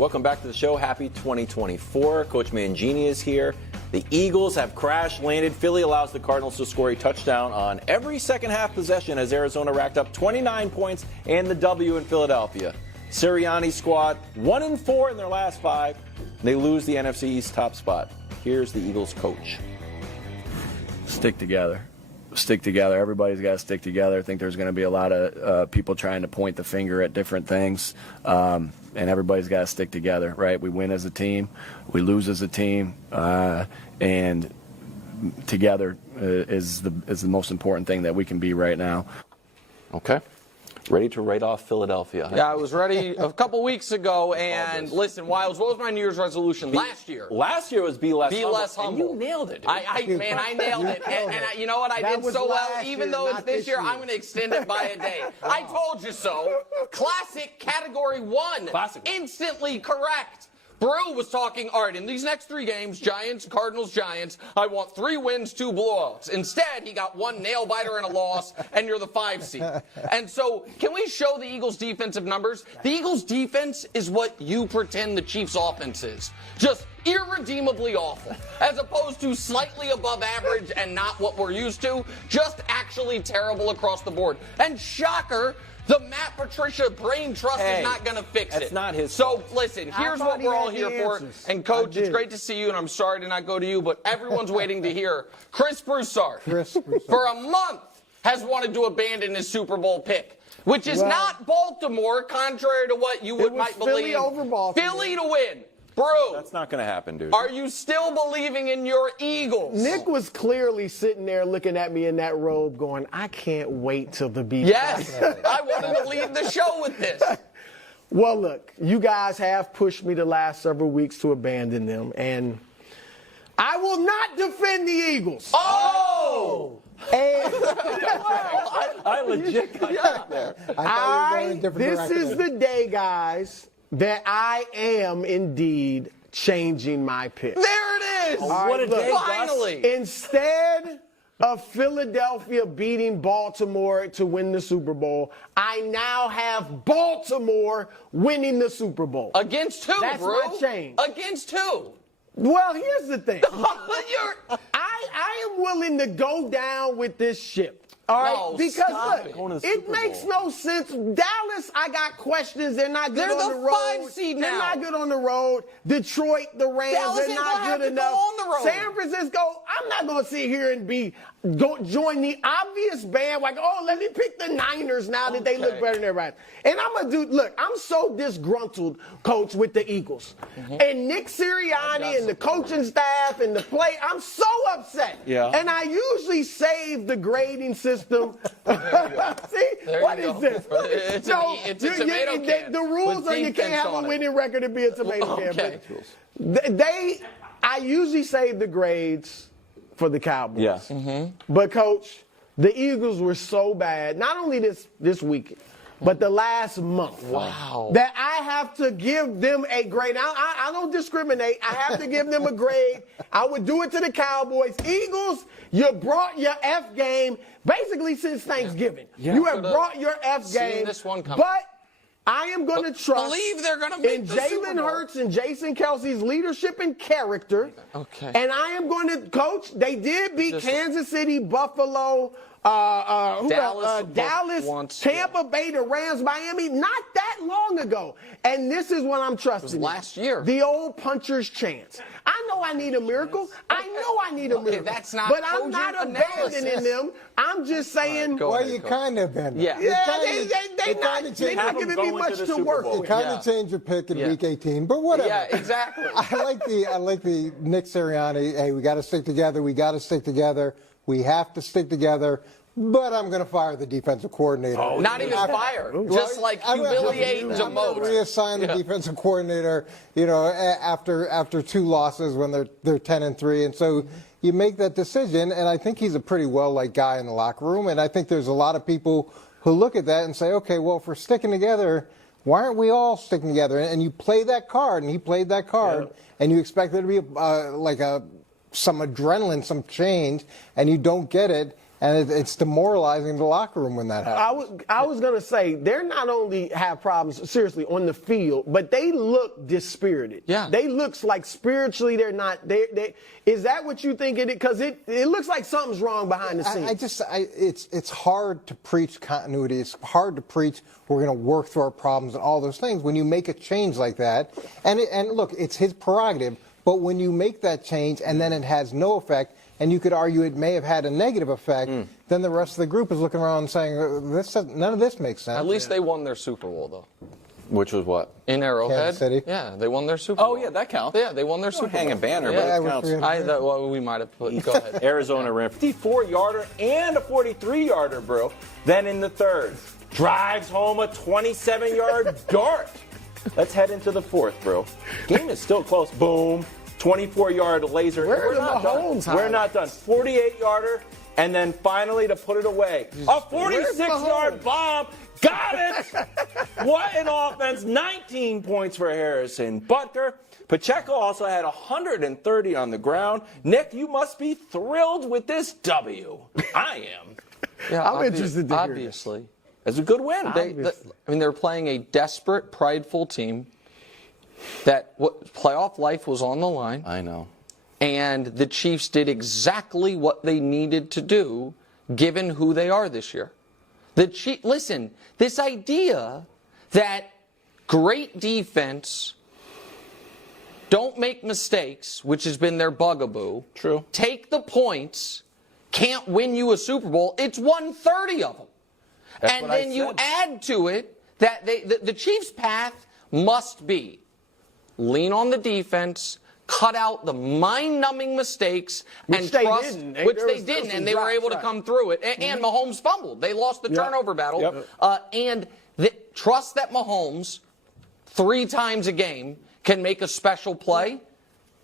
Welcome back to the show. Happy 2024. Coach Mangini is here. The Eagles have crash-landed. Philly allows the Cardinals to score a touchdown on every second-half possession as Arizona racked up 29 points and the W in Philadelphia. Sirianni's squad 1-4 in their last 5. They lose the NFC East top spot. Here's the Eagles coach. Stick together. Stick together. Everybody's got to stick together. I think there's going to be a lot of people trying to point the finger at different things, and everybody's got to stick together, right? We win as a team, we lose as a team, and together is the most important thing that we can be right now. Okay. Ready to write off Philadelphia. Yeah, I was ready a couple weeks ago, and listen, Wiles, what was my New Year's resolution last year? Last year was be less humble. And you nailed it. I nailed it. And you know what? I did so well. Even though it's this year, I'm going to extend it by a day. I told you so. Classic category 1. Classic. Instantly correct. Brew was talking, all right, in these next 3 games, Giants, Cardinals, Giants, I want 3 wins, 2 blowouts. Instead, he got 1 nail-biter and a loss, and you're the 5 seed. And so, can we show the Eagles' defensive numbers? The Eagles' defense is what you pretend the Chiefs' offense is. Just irredeemably awful, as opposed to slightly above average and not what we're used to, just actually terrible across the board. And shocker, the Matt Patricia brain trust is not going to fix it. That's not his fault. So, listen, here's what we're all here for. And, Coach, it's great to see you, and I'm sorry to not go to you, but everyone's waiting to hear. Chris Broussard, for a month, has wanted to abandon his Super Bowl pick, which is not Baltimore, contrary to what you might believe. Philly over Baltimore. Philly to win. Brew. That's not going to happen, dude. Are you still believing in your Eagles? Nick was clearly sitting there looking at me in that robe going, I can't wait till the beat. Yes. I wanted to lead the show with this. Well, look, you guys have pushed me the last several weeks to abandon them, and I will not defend the Eagles. Oh! And I legit got back there. This is the day, guys, that I am indeed changing my pick. There it is! What a day, finally! Instead of Philadelphia beating Baltimore to win the Super Bowl, I now have Baltimore winning the Super Bowl. Against who, That's bro? my change. Against who? Well, here's the thing. I am willing to go down with this ship. All right, No, because look, it makes no sense. Dallas, I got questions. They're not good on the road. They're the 5 seed now. They're not good on the road. Detroit, the Rams, Dallas they're ain't not gonna have good to enough. go on the road. San Francisco, I'm not going to sit here and join the obvious bandwagon. Oh, let me pick the Niners now that they look better than everybody. And I'm going to look, I'm so disgruntled, Coach, with the Eagles. And Nick Sirianni and the coaching staff and the play, I'm so upset. Yeah. And I usually save the grading system. See, what is this? It's a tomato can. The rules are you can't have a winning record and be a tomato can. I usually save the grades for the Cowboys. Yeah. But, Coach, the Eagles were so bad, not only this weekend, but the last month. Wow. That I have to give them a grade. I don't discriminate. I have to give them a grade. I would do it to the Cowboys. Eagles, you brought your F game basically since Thanksgiving. Yeah. You have brought your F game. This one coming. But I am going to trust believe they're going to make in the Super Jalen Bowl. Hurts and Jason Kelsey's leadership and character. Okay. And I am going to, Coach, they did beat Kansas City, Buffalo, Dallas, Tampa Bay, the Rams, Miami, not that long ago. And this is what I'm trusting. It was last year. The old puncher's chance. I know I need a miracle. I know I need a miracle. That's not but I'm not cogent abandoning analysis. them. I'm just saying. Well, you kind of been. Yeah. They're not giving me much to work You with. kind of changed your pick in week 18, but whatever. Yeah, exactly. I like the Nick Sirianni. Hey, we got to stick together. We got to stick together. We have to stick together. But I'm going to fire the defensive coordinator. Oh, not even fire. Just like humiliate, demote. Reassign the defensive coordinator, after 2 losses when they're 10-3. And so you make that decision, and I think he's a pretty well-liked guy in the locker room. And I think there's a lot of people who look at that and say, okay, well, if we're sticking together, why aren't we all sticking together? And you play that card, and he played that card, and you expect there to be some adrenaline, some change, and you don't get it. and it's demoralizing the locker room when that happens. I was going to say, they're not only have problems, seriously, on the field, but they look dispirited. Yeah. They looks like spiritually they're not. Is that what you think it is? Because it looks like something's wrong behind the scenes. It's hard to preach continuity. It's hard to preach we're going to work through our problems and all those things when you make a change like that. And look, it's his prerogative, but when you make that change and then it has no effect, and you could argue it may have had a negative effect, then the rest of the group is looking around and saying, none of this makes sense. At least they won their Super Bowl, though. Which was what? In Arrowhead. Kansas City? Yeah, they won their Super Bowl. Oh, yeah, that counts. Yeah, they won their Super Bowl. Hang a banner, Yeah, but it counts. well, we might have put. Go ahead. Arizona ran 54-yarder and a 43-yarder, bro. Then in the third, drives home a 27-yard dart. Let's head into the fourth, bro. Game is still close. Boom. 24-yard laser. We're not done. We're not done. 48-yarder, and then finally to put it away, a 46-yard bomb. Got it! What an offense. 19 points for Harrison Butker. Pacheco also had 130 on the ground. Nick, you must be thrilled with this W. I am. Yeah, I'm interested to hear this. obviously. It's a good win. They're playing a desperate, prideful team that playoff life was on the line. I know. And the Chiefs did exactly what they needed to do, given who they are this year. Listen, this idea that great defense, don't make mistakes, which has been their bugaboo. True. Take the points, can't win you a Super Bowl. It's 130 of them. That's and what I then you said. add to it that the Chiefs' path must be lean on the defense, cut out the mind-numbing mistakes, Which they didn't. And they were able to come through it. And Mahomes fumbled. They lost the turnover battle. Yep. Trust that Mahomes 3 times a game can make a special play.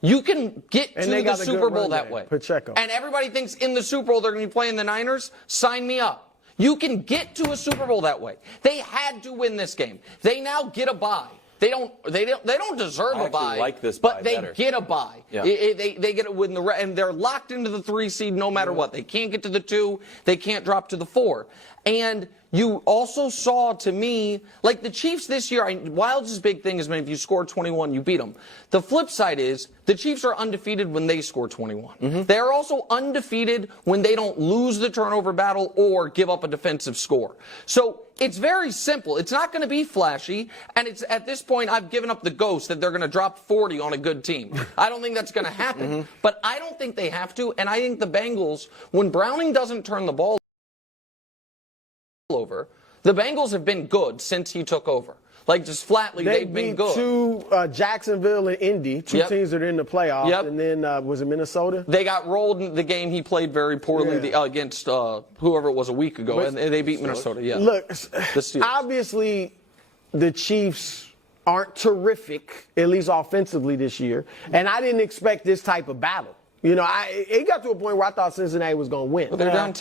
You can get to they the got a Super good Bowl run that game. way. Pacheco. And everybody thinks in the Super Bowl they're going to be playing the Niners. Sign me up. You can get to a Super Bowl that way. They had to win this game. They now get a bye. They don't deserve a bye. Like this but bye they better. get a bye. Yeah. They get it with and they're locked into the 3 seed no matter what. They can't get to the 2. They can't drop to the 4. And you also saw, to me, like the Chiefs this year, Wilds' big thing is, man, if you score 21, you beat them. The flip side is the Chiefs are undefeated when they score 21. They're also undefeated when they don't lose the turnover battle or give up a defensive score. So it's very simple. It's not going to be flashy. And it's at this point, I've given up the ghost that they're going to drop 40 on a good team. I don't think that's going to happen. But I don't think they have to. And I think the Bengals, when Browning doesn't turn the ball over, the Bengals have been good since he took over. Like, just flatly, they've been good. Two Jacksonville and Indy, two teams that are in the playoffs, and then was it Minnesota? They got rolled in the game. He played very poorly against whoever it was a week ago, and they beat Minnesota. Yeah. Look, obviously, the Chiefs aren't terrific, at least offensively this year, and I didn't expect this type of battle. You know, it got to a point where I thought Cincinnati was going to win. Well, they're down 10.